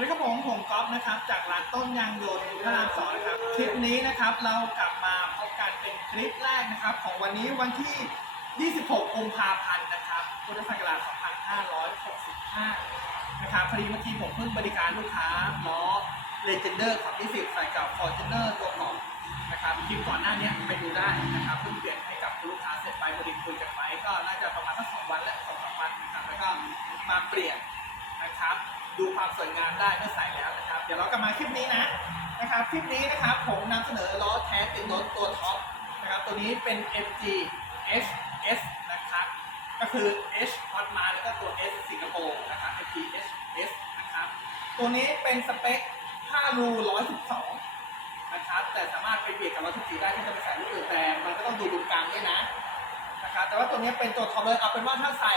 วัสดีครับผมผมก๊อฟนะครับ จากร้านต้นยางยนต์พระรามสองนะครับ คลิปนี้นะครับเรากลับมาพบกันเป็นคลิปแรกนะครับ ของวันนี้วันที่ 26 กุมภาพันธ์นะครับพุทธศักราช 2565 นะครับพอดีเมื่อกี้ผมเพิ่งบริการลูกค้าล้อ Legender ของที่10ใส่กับ Fortuner ตัวของนะครับคลิปก่อนหน้านี้ไปดูได้นะครับเพิ่งเปลี่ยนให้กับลูกค้าเสร็จไปพอดีคุยกันไว้ก็น่าจะประมาณสักสองวันและสองสามวันนะครับแล้วก็มาเปลี่ยน นะครับ ดูความสวยงามได้เมื่อใส่แล้วนะครับ เดี๋ยวเรากลับมาคลิปนี้นะนะครับคลิปนี้นะครับผมนำเสนอล้อแท้เป็นรถตัวท็อปนะครับตัวนี้เป็น MG HS นะครับก็คือ H ฮอตมาแล้วก็ตัว S สิงคโปร์นะครับ MG HS นะครับตัวนี้เป็นสเปค5รู112นะครับแต่สามารถไปเบียดกับ114ได้ที่จะไปใส่รุ่นอื่นแต่มันก็ต้องดูดูกลางด้วยนะนะครับแต่ว่าตัวนี้เป็นตัวท็อปเลยเอาเป็นว่าถ้าใส่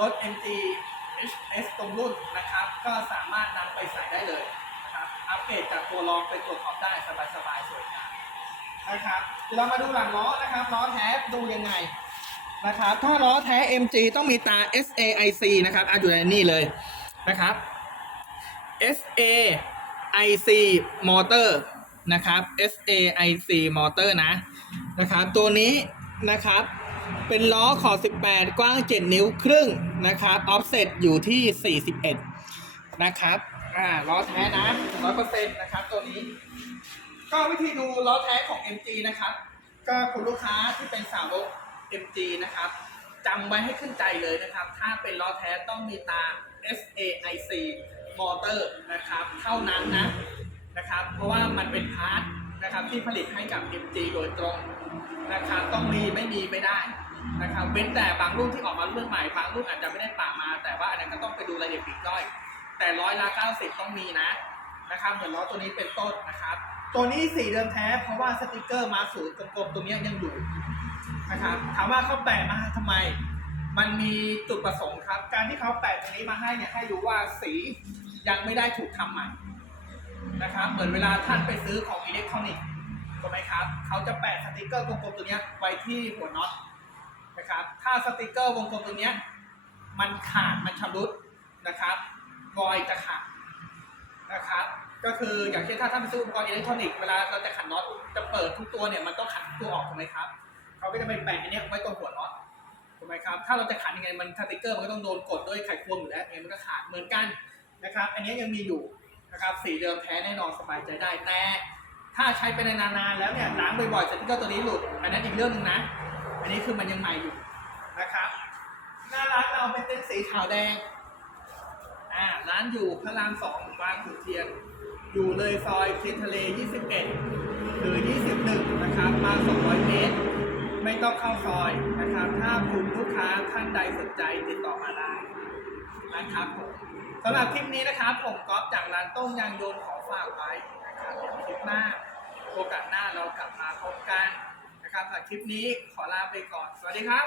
รถ MG HS ตรงรุ่นนะครับ ก็สามารถนำไปใส่ได้เลยนะครับ อัปเกรดจากตัวรองเป็นตัวท็อปได้สบายๆสวยงามนะครับเดี๋ยวเรามาดูหลังล้อนะครับล้อแท้ดูยังไงนะครับถ้าล้อแท้ MG ต้องมีตา SAIC นะครับอะอยู่ในนี่เลยนะครับ SAIC Motor นะครับ SAIC Motor นะนะครับ ตัวนี้นะครับ เป็นล้อขอบ18 กว้าง 7 นิ้วครึ่งนะครับออฟเซตอยู่ที่ 41 นะครับอ่าล้อแท้นะ100%นะครับตัวนี้ ก็วิธีดูล้อแท้ของ MG นะครับ ก็คุณลูกค้าที่เป็นสาวก MG นะครับจำไว้ให้ขึ้นใจเลยนะครับ ถ้าเป็นล้อแท้ต้องมีตา SAIC Motor นะครับ เท่านั้นนะนะครับ เพราะว่ามันเป็นพาร์ท นะครับที่ผลิตให้กับ MG โดยตรงนะครับต้องมีไม่มีไม่ได้นะครับเว้นแต่บางรุ่นที่ออกมารุ่นใหม่บางรุ่นอาจจะไม่ได้ปะมา แต่ว่าอันนั้นก็ต้องไปดูรายละเอียดปลีกย่อย แต่ร้อยละ90ต้องมีนะนะครับเหมือนล้อตัวนี้เป็นต้นนะครับ ตัวนี้สีเดิมแท้เพราะว่าสติกเกอร์มาสูตรกลมๆตรงเนี้ยังอยู่นะครับถามว่าเขาแปะมาทำไม มันมีจุดประสงค์ครับ การที่เขาแปะตรงนี้มาให้เนี่ยให้รู้ว่าสียังไม่ได้ถูกทำใหม่นะครับเหมือนเวลาท่านไปซื้อของอิเล็กทรอนิกส์ ถูกไหมครับ เขาจะแปะสติกเกอร์วงกลมตัวนี้ไว้ที่หัวน็อตนะครับ ถ้าสติกเกอร์วงกลมตัวนี้มันขาดมันชำรุดนะครับรอยจะขาดนะครับ ก็คืออย่างเช่นถ้าท่านไปซื้ออุปกรณ์อิเล็กทรอนิกส์เวลาเราจะขันน็อตจะเปิดทุกตัวเนี่ยมันต้องขันตัวออกถูกไหมครับ เขาก็จะไปแปะอันนี้ไว้ตรงหัวน็อตถูกไหมครับ ถ้าเราจะขันยังไงมันสติกเกอร์มันก็ต้องโดนกดด้วยไขควงอยู่แล้วเนี่ยมันก็ขาดเหมือนกันนะครับ อันนี้ยังมีอยู่นะครับ สีเดิมแท้แน่นอนสบายใจได้แต่ ถ้าใช้ไปนานๆแล้วเนี่ยล้างบ่อยๆสติ๊กเกอร์ตัวนี้หลุด อันนั้นอีกเรื่องหนึ่งนะ อันนี้คือมันยังใหม่อยู่นะครับหน้าร้านเราเป็นเต็นท์สีขาวแดงอ่าร้านอยู่พระรามสองบางขุนเทียน อยู่เลยซอยเทียนทะเล 21 หรือ 21 นะครับมา200 เมตร ไม่ต้องเข้าซอยนะครับ ถ้าคุณลูกค้าท่านใดสนใจติดต่อมาได้นะครับผมสำหรับคลิปนี้นะครับ ผมก๊อฟจากร้านต้มยางยนต์ขอฝากไว้ นะครับเดี๋ยวคลิปหน้าโอกาสหน้าเรากลับมาพบกันนะครับสำหรับคลิปนี้ขอลาไปก่อน สวัสดีครับ